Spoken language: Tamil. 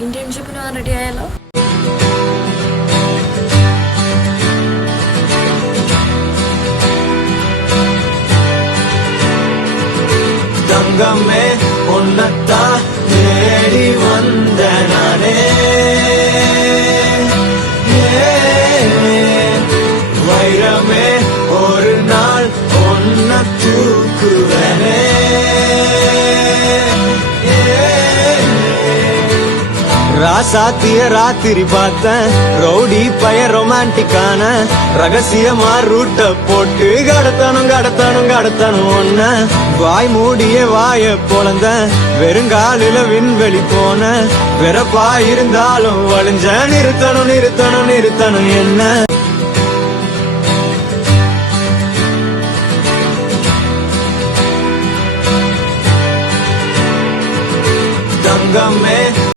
ഇന്റേൺഷിപ്പിന് റെഡി ആയാലോ? தங்கமே உன்னத்தா தேடி வந்த நானே வைரமே ஒரு நாள் ஒன்ன தூக்குவனே ராசாத்திய ராத்திரி பார்த்தேன் ரவுடி பய ரொமான்டிக்கான ரகசியமா ரூட்ட போட்டு கடத்தணும் ஒன்ன வாய் மூடிய வாய பொழந்த வெறுங்காலில விண்வெளி போன வெறப்பா இருந்தாலும் வழிஞ்ச நிறுத்தணும் என்ன தங்கமே